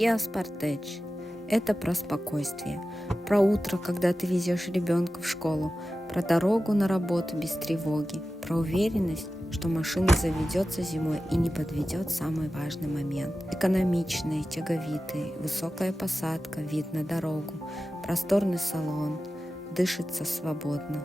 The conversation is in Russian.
Kia Sportage. Это про спокойствие, про утро, когда ты везешь ребенка в школу, про дорогу на работу без тревоги, про уверенность, что машина заведется зимой и не подведет самый важный момент. Экономичный, тяговитый, высокая посадка, вид на дорогу, просторный салон, дышится свободно.